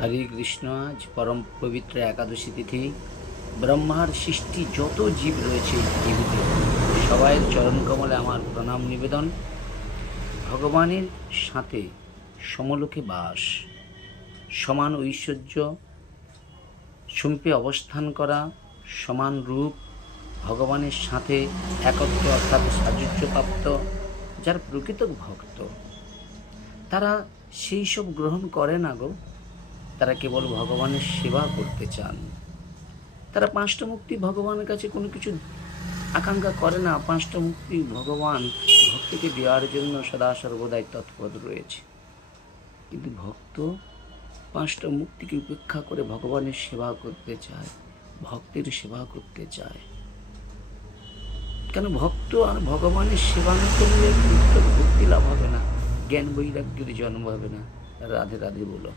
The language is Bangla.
হরে কৃষ্ণ। আজ পরম পবিত্র একাদশী তিথি। ব্রহ্মার সৃষ্টি যত জীব রয়েছে এই পৃথিবীতে সবাইয়ের চরণকমলে আমার প্রণাম নিবেদন। ভগবানের সাথে সমলোকে বাস, সমান ঐশ্বর্য, সম্পে অবস্থান করা, সমান রূপ, ভগবানের সাথে একত্র অর্থাৎ সাযুজ্যপ্রাপ্ত যারা প্রকৃত ভক্ত, তারা সেই সব গ্রহণ করে না গো। তারা কেবল ভগবানের সেবা করতে চান। তারা পাঁচটা মুক্তি ভগবানের কাছে কোনো কিছু আকাঙ্ক্ষা করে না। পাঁচটা মুক্তি ভগবান ভক্তিকে দেওয়ার জন্য সদা সর্বদাই তৎপর রয়েছে। কিন্তু ভক্ত পাঁচটা মুক্তিকে উপেক্ষা করে ভগবানের সেবা করতে চায়, ভক্তের সেবা করতে চায়। কেন ভক্ত আর ভগবানের সেবা না করলে ভক্তি লাভ হবে না, জ্ঞান বৈরাগ্যের জন্ম হবে না। রাধে রাধে বলো।